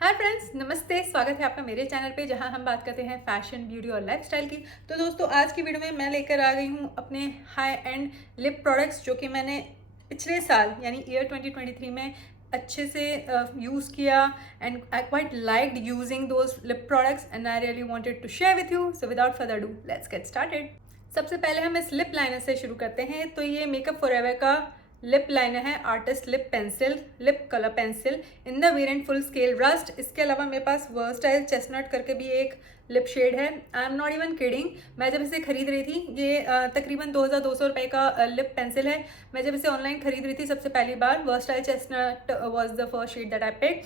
Hi friends, नमस्ते। स्वागत है आपका मेरे चैनल पे जहां हम बात करते हैं फैशन, ब्यूटी और लाइफस्टाइल की। तो दोस्तों, आज की वीडियो में मैं लेकर आ गई हूं अपने हाई एंड लिप प्रोडक्ट्स जो कि मैंने पिछले साल यानी ईयर 2023 में अच्छे से यूज़ किया and I quite liked using those lip products and I really wanted to share with you. So without further do, let's get started. सबसे पहले हम इस लिप लाइनर से शुरू करते हैं। तो ये मेकअप फॉरएवर का लिप लाइनर है, artist lip pencil, lip colour pencil in the variant full scale rust. इसके अलावा मेरे पास वर्सटाइल चेस्टनट करके भी एक लिप शेड है। आई एम नॉट इवन किडिंग, मैं जब इसे खरीद रही थी, ये तकरीबन 2200 रुपये का लिप पेंसिल है। मैं जब इसे ऑनलाइन खरीद रही थी सबसे पहली बार, versatile chestnut was the first shade that I pick.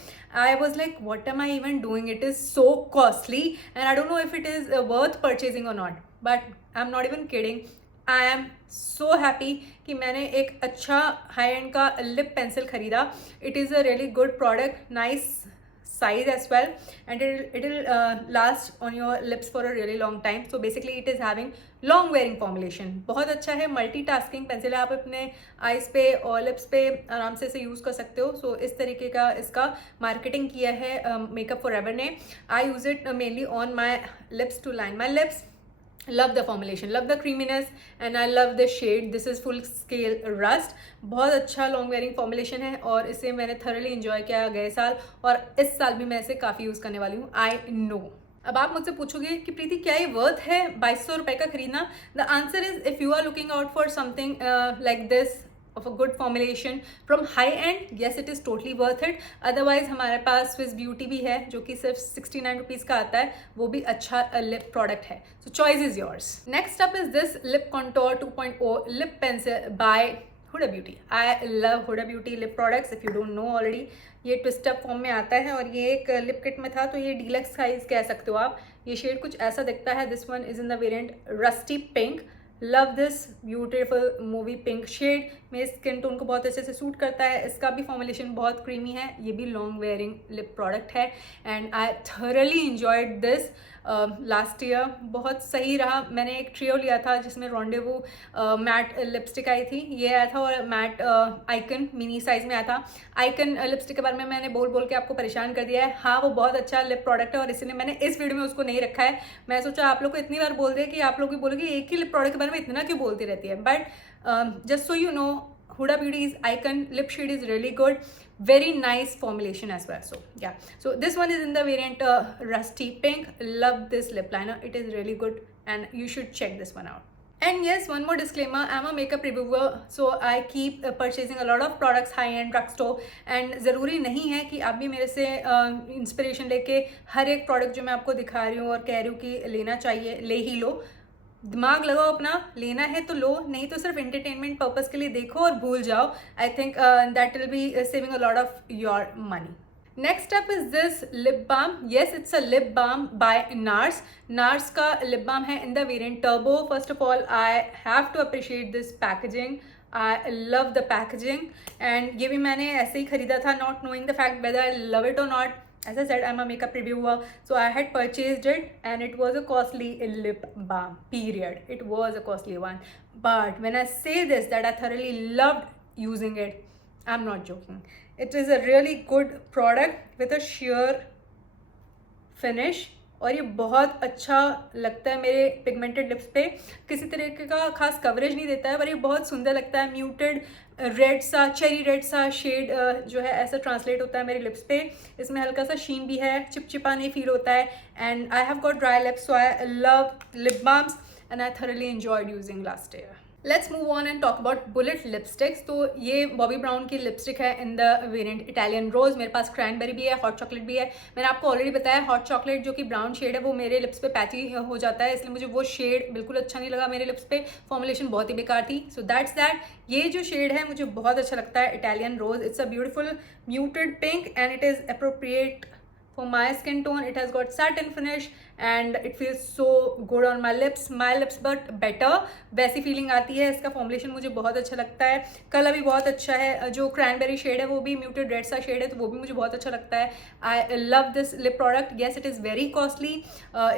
I was like what am I even doing, it is so costly and I don't know if it is worth purchasing or not, but I am not even kidding. I am so happy कि मैंने एक अच्छा high end का lip pencil खरीदा। It is a really good product, nice size as well, and it'll last on your lips for a really long time. So basically it is having long wearing formulation. बहुत अच्छा है, multitasking pencil है, आप अपने आइज पे और लिप्स पे आराम से इसे यूज़ कर सकते हो। सो इस तरीके का इसका मार्केटिंग किया है मेकअप फॉरएवर ने। I use it mainly on my lips to line my lips. Love the formulation, love the creaminess and I love the shade. This is full scale rust. बहुत अच्छा लॉन्ग वेयरिंग फॉर्मुलेशन है और इसे मैंने thoroughly enjoy किया गए साल और इस साल भी मैं इसे काफ़ी यूज़ करने वाली हूँ। I know. अब आप मुझसे पूछोगे कि प्रीति क्या ये वर्थ है 2200 रुपये का खरीदना? The answer is if you are looking out for something like this of a good formulation from high end, yes it is totally worth it. Otherwise हमारे पास Swiss Beauty भी है जो कि सिर्फ 69 रुपीज़ का आता है, वो भी अच्छा लिप प्रोडक्ट है. So choice is yours. Next up is this Lip Contour 2.0 lip pencil by Huda Beauty. I love Huda Beauty lip products if you don't know already. ये ट्विस्ट अप फॉर्म में आता है और ये एक lip kit में था, तो ये डीलक्स साइज कह सकते हो आप. ये शेड कुछ ऐसा दिखता है. This one is in the variant rusty pink. Love this beautiful mauve pink shade. मेरे स्किन टोन को बहुत अच्छे से सूट करता है. इसका भी फॉर्मुलेशन बहुत क्रीमी है. ये भी लॉन्ग वेयरिंग लिप प्रोडक्ट है and I thoroughly enjoyed this last year. बहुत सही रहा. मैंने एक ट्रियो लिया था जिसमें रॉन्डेवू मैट लिपस्टिक आई थी, ये आया था, और मैट आइकन मिनी साइज में आया था. आइकन लिपस्टिक के बारे में मैंने बोल बोल के आपको परेशान कर दिया है. हाँ, वो बहुत अच्छा लिप प्रोडक्ट है और इसलिए मैंने इस वीडियो में उसको नहीं रखा है. मैं सोचा आप लोग को इतनी बार बोल दिया कि आप लोग भी बोलोगे एक ही लिप प्रोडक्ट के बारे में इतना क्यों बोलती रहती है. But just so you know, Huda Beauty's icon lip shade is really good. Very nice formulation as well. So yeah, so this one is in the variant rusty pink. Love this lip liner. It is really good and you should check this one out. And yes, one more disclaimer, I'm a makeup reviewer, so I keep purchasing a lot of products high end drugstore. and ज़रूरी नहीं है कि आप भी मेरे से इंस्पिरेशन लेके हर एक प्रोडक्ट जो मैं आपको दिखा रही हूँ और कह रही हूँ कि लेना चाहिए ले ही लो. दिमाग लगाओ अपना, लेना है तो लो, नहीं तो सिर्फ एंटरटेनमेंट पर्पज़ के लिए देखो और भूल जाओ. I think that will be saving a lot of your money. Next up is this lip balm. Yes, it's a lip balm by NARS. NARS का lip balm है in the variant Turbo. First of all, I have to appreciate this packaging. I love the packaging. And ये भी मैंने ऐसे ही खरीदा था, not knowing the fact whether I love it or not. As I said, I'm a makeup reviewer, so I had purchased it and it was a costly lip balm, period. It was a costly one. But when I say this, that I thoroughly loved using it, I'm not joking. It is a really good product with a sheer finish और ये बहुत अच्छा लगता है मेरे pigmented lips पे. किसी तरीके का खास कवरेज नहीं देता है पर ये बहुत सुंदर लगता है. म्यूटेड रेड सा, चेरी रेड सा शेड जो है ऐसा ट्रांसलेट होता है मेरे लिप्स पे. इसमें हल्का सा शीन भी है, चिपचिपा नहीं फील होता है. And I have got dry lips, so I love lip balms and I thoroughly enjoyed using last year. Let's move on and talk about bullet lipsticks. तो ये बॉबी ब्राउन की लिपस्टिक है इन द वेरिएंट इटालियन रोज. मेरे पास क्रैनबेरी भी है, हॉट चॉकलेट भी है. मैंने आपको ऑलरेडी बताया हॉट चॉकलेट जो कि ब्राउन शेड है वो मेरे लिप्स पे पैची हो जाता है, इसलिए मुझे वो शेड बिल्कुल अच्छा नहीं लगा मेरे लिप्स पे. फॉर्मुलेशन बहुत ही बेकार थी. So that's that. ये जो शेड है मुझे बहुत अच्छा लगता है, Italian rose. It's a beautiful muted pink and it is appropriate for my skin tone. It has got satin finish and it feels so good on my lips but better. वैसी फीलिंग आती है. इसका फॉर्मुलेशन मुझे बहुत अच्छा लगता है. कलर भी बहुत अच्छा है. जो क्रैनबेरी शेड है वो भी म्यूटेड रेड सा शेड है, तो वो भी मुझे बहुत अच्छा लगता है. I love this lip product. Yes, it is very costly.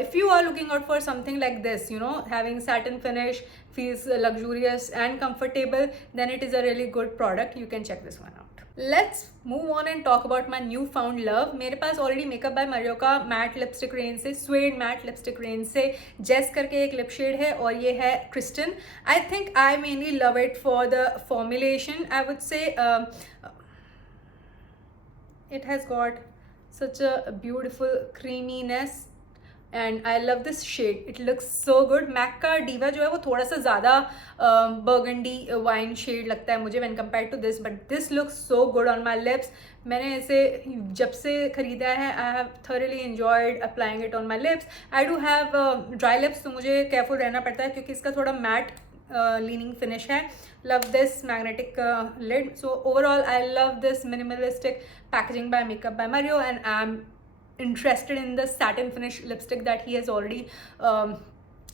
If you are looking out for something like this, you know, having satin finish, feels luxurious and comfortable, then it is a really good product. You can check this one out. Let's move on and talk about my new found love. मेरे पास already makeup bye मरियो का matte lipstick range से, swayed matte lipstick range से जेस करके एक lip shade है, और ये है Kristen. I think I mainly love it for the formulation. I would say it has got such a beautiful creaminess and I love this shade. It looks so good. MAC का Diva जो है वो थोड़ा सा ज़्यादा burgundy wine shade लगता है मुझे when compared to this, but this looks so good on my lips. मैंने इसे जब से ख़रीदा है I have thoroughly enjoyed applying it on my lips. I do have dry lips, तो मुझे careful रहना पड़ता है क्योंकि इसका थोड़ा matte leaning finish hai. Love this magnetic lid. So overall I love this minimalistic packaging by Makeup by Mario, and I'm interested in the satin finish lipstick that he has already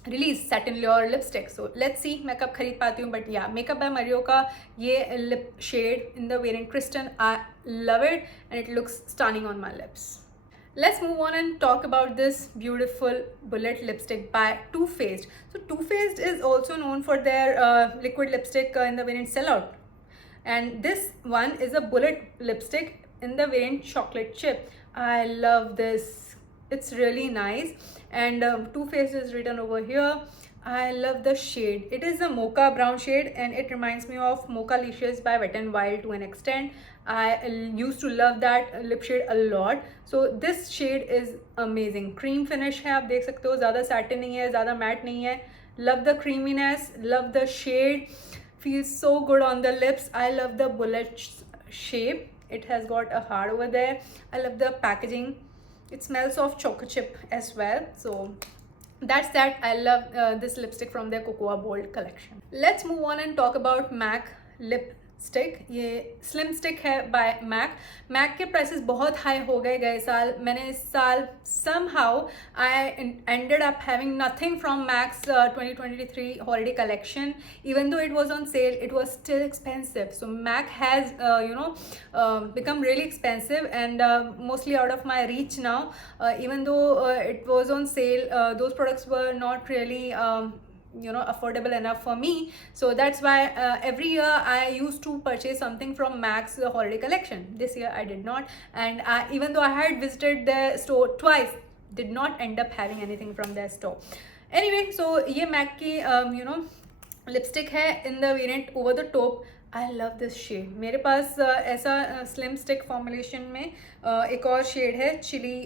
released, satin lure lipstick. So let's see मैं कब खरीद पाती हूँ, but yeah, Makeup by Mario का ये lip shade in the variant Kristen, I love it and it looks stunning on my lips. Let's move on and talk about this beautiful bullet lipstick by Too Faced. So Too Faced is also known for their liquid lipstick in the variant Sellout, and this one is a bullet lipstick in the variant Chocolate Chip. I love this. It's really nice, and Too Faced is written over here. I love the shade. It is a mocha brown shade and it reminds me of Mocha Licious by Wet n Wild to an extent. I used to love that lip shade a lot. So this shade is amazing. Cream finish है, आप देख सकते हो, ज़्यादा satin नहीं है, ज़्यादा matte नहीं है. Love the creaminess, love the shade. Feels so good on the lips. I love the bullet shape. It has got a heart over there. I love the packaging. It smells of choco chip as well. So that's that. I love this lipstick from their Cocoa Bold collection. Let's move on and talk about MAC lip stick. ये slim stick है bye Mac. Mac के प्राइसेस बहुत हाई हो गए साल. मैंने इस साल somehow I ended up having nothing from Mac's 2023 holiday collection. Even though it was on sale, it was still expensive. So Mac has become really expensive and mostly out of my reach now. Even though it was on sale, those products were not really affordable enough for me. So that's why every year I used to purchase something from Mac's holiday collection. This year I did not, and even though I had visited their store twice, did not end up having anything from their store. Anyway, so ये MAC की लिपस्टिक है in the variant over the top. I love this shade. मेरे पास ऐसा slim stick formulation में एक और शेड है chili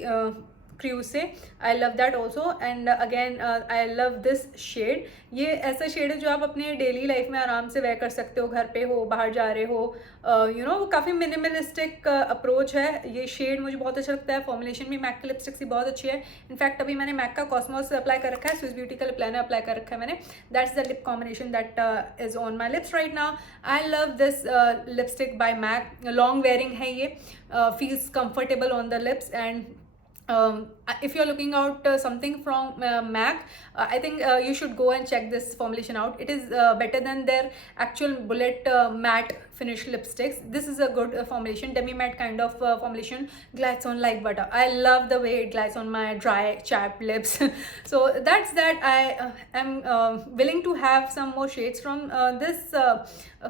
crew से. I love that also, and again I love this shade. ये ऐसा शेड है जो आप अपने डेली लाइफ में आराम से वेयर कर सकते हो, घर पे हो, बाहर जा रहे हो. वो काफ़ी मिनिमलिस्टिक अप्रोच है. ये शेड मुझे बहुत अच्छा लगता है. फॉर्मुलेशन भी मैक की लिपस्टिक से बहुत अच्छी है. इनफैक्ट अभी मैंने मैक का कॉस्मोस अप्लाई कर रखा है, स्विस ब्यूटी का लिप लाइनर अप्लाई कर रखा है मैंने. That's the lip combination that is on my lips right now. I love this lipstick by MAC. Long wearing है ये, feels comfortable on the lips. And if you're looking out something from MAC, I think you should go and check this formulation out. It is better than their actual bullet matte finish lipsticks. This is a good formulation, demi matte kind of formulation. Glides on like butter. I love the way it glides on my dry chapped lips. So that's that. I am willing to have some more shades from this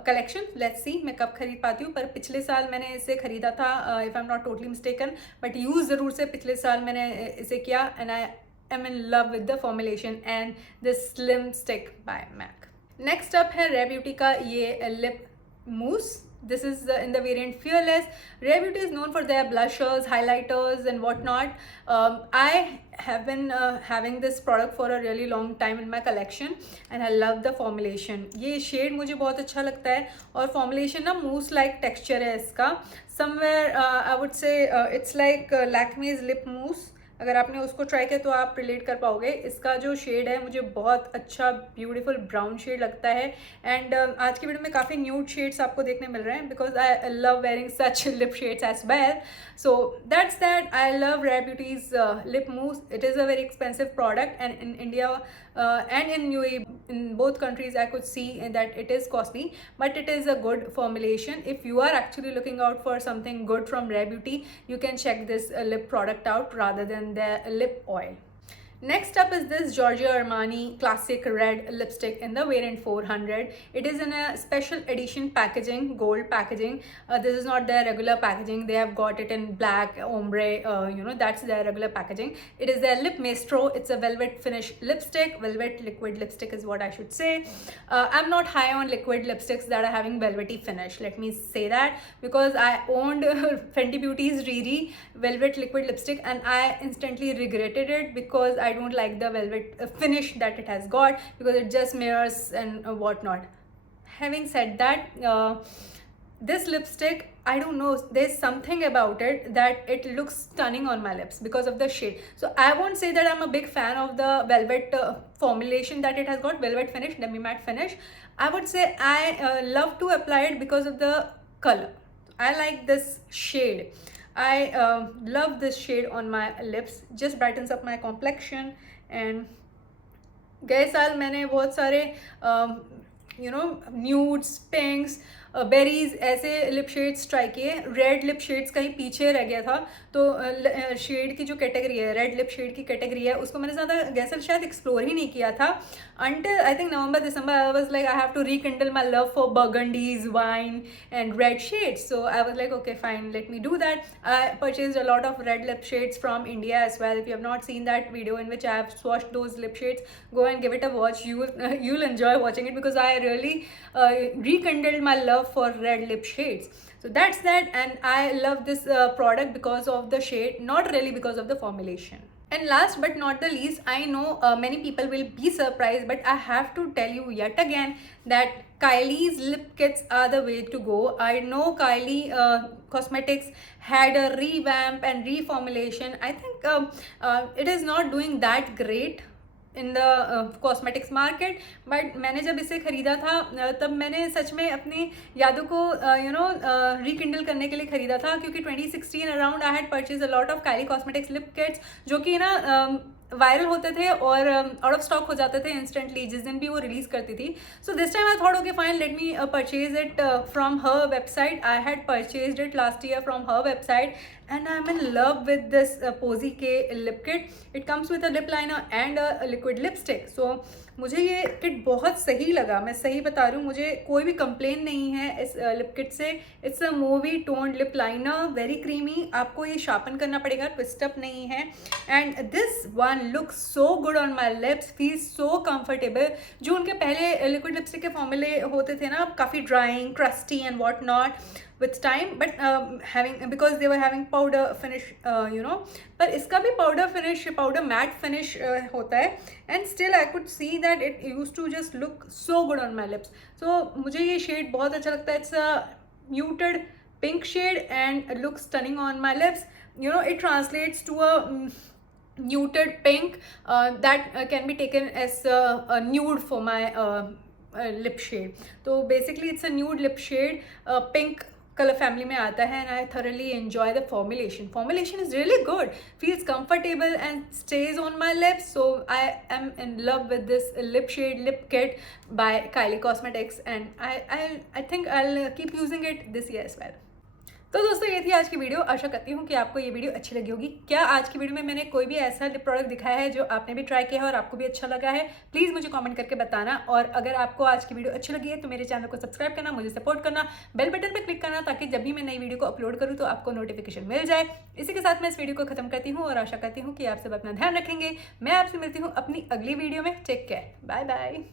collection. Let's see मैं कब खरीद पाती हूँ. पर पिछले साल मैंने इसे खरीदा था, if I'm not totally mistaken, but use ज़रूर से पिछले साल मैंने इसे किया. And I am in love with the formulation and this slim stick by MAC. Next up है Rare Beauty का ये lip mousse. This is in the variant Fearless. Rare Beauty is known for their blushers, highlighters and whatnot. I have been having this product for a really long time in my collection and I love the formulation. ये shade मुझे बहुत अच्छा लगता है और formulation ना mousse like texture है इसका. Somewhere I would say it's like Lakme's lip mousse. अगर आपने उसको ट्राई किया तो आप रिलेट कर पाओगे. इसका जो शेड है मुझे बहुत अच्छा ब्यूटीफुल ब्राउन शेड लगता है. एंड आज की वीडियो में काफ़ी न्यूड शेड्स आपको देखने मिल रहे हैं because I love wearing such lip shades as well. So that's that. I love Rare Beauty's lip mousse. It is a very expensive product and in India and in UAE, in both countries, I could see that it is costly, but it is a good formulation. If you are actually looking out for something good from Rare Beauty, you can check this lip product out rather than the lip oil. Next up is this Giorgio Armani Classic Red Lipstick in the variant 400. It is in a special edition packaging, gold packaging. This is not their regular packaging. They have got it in black, ombre, that's their regular packaging. It is their Lip Maestro. It's a velvet finish lipstick. Velvet liquid lipstick is what I should say. I'm not high on liquid lipsticks that are having velvety finish. Let me say that, because I owned Fenty Beauty's Riri velvet liquid lipstick and I instantly regretted it because I don't like the velvet finish that it has got, because it just mirrors and whatnot. Having said that, this lipstick, I don't know, there's something about it that it looks stunning on my lips because of the shade. So I won't say that I'm a big fan of the velvet formulation that it has got, velvet finish, demi matte finish. I would say I love to apply it because of the color. I like this shade. I love this shade on my lips. Just brightens up my complexion. And गए साल मैंने बहुत सारे न्यूड्स, पिंक्स, बेरीज ऐसे lip shades try किए. Red lip shades कहीं पीछे रह गया था, तो शेड की जो कैटेगरी है, रेड लिप शेड की कैटेगरी है, उसको मैंने ज़्यादा गैसल शायद एक्सप्लोर ही नहीं किया था until I think November, December. I was like, I have to rekindle my love for burgundies, wine and red shades. So I was like, okay, fine, let me do that. I purchased a lot of red lip shades from India as well. If you have not seen that video in which I have swatched those lip shades, go and give it a watch. You'll enjoy watching it, because I really rekindled my love for red lip shades. So that's that, and I love this product because of the shade, not really because of the formulation. And last but not the least, I know many people will be surprised, but I have to tell you yet again that Kylie's lip kits are the way to go. I know Kylie Cosmetics had a revamp and reformulation. I think it is not doing that great in the cosmetics market, but मैंने जब इसे ख़रीदा था तब मैंने सच में अपनी यादों को रिकिंडल करने के लिए ख़रीदा था, क्योंकि 2016 around I had purchase a lot of Kylie Cosmetics lip kits, जो कि ना वायरल होते थे और आउट ऑफ स्टॉक हो जाते थे इंस्टेंटली जिस दिन भी वो रिलीज़ करती थी. So this time I thought okay fine, let me purchase it from her website. I had purchased it last year from her website and I'm in love with this Posy K lip kit. It comes with a lip liner and a liquid lipstick. So मुझे ये किट बहुत सही लगा, मैं सही बता रही हूँ, मुझे कोई भी कंप्लेन नहीं है इस लिप किट से. It's a movie toned lip liner, very creamy. आपको ये शार्पन करना पड़ेगा, ट्विस्ट अप नहीं है. And this one looks so good on my lips, feel so comfortable. जो उनके पहले लिक्विड लिपस्टिक के फॉर्मूले होते थे ना, काफ़ी drawing, crusty and what not with time, but because they were having powder finish, पर इसका भी powder finish, powder matte finish होता है, and still I could see that it used to just look so good on my lips. So मुझे ये shade बहुत अच्छा लगता है. It's a muted pink shade and it looks stunning on my lips. It translates to a muted pink that can be taken as a nude for my lip shade. So basically it's a nude lip shade, pink color family में आता है, and I thoroughly enjoy the formulation. Formulation is really good, feels comfortable and stays on my lips. So I am in love with this lip shade lip kit by Kylie Cosmetics, and I think I'll keep using it this year as well. तो दोस्तों ये थी आज की वीडियो. आशा करती हूँ कि आपको ये वीडियो अच्छी लगी होगी. क्या आज की वीडियो में मैंने कोई भी ऐसा लिप प्रोडक्ट दिखाया है जो आपने भी ट्राई किया है और आपको भी अच्छा लगा है? प्लीज़ मुझे कमेंट करके बताना. और अगर आपको आज की वीडियो अच्छी लगी है तो मेरे चैनल को सब्सक्राइब करना, मुझे सपोर्ट करना, बेल बटन पर क्लिक करना, ताकि जब भी मैं नई वीडियो को अपलोड करूँ तो आपको नोटिफिकेशन मिल जाए. इसी के साथ मैं इस वीडियो को खत्म करती हूँ और आशा करती हूँ कि आप सब अपना ध्यान रखेंगे. मैं आपसे मिलती हूँ अपनी अगली वीडियो में. Take care, bye bye.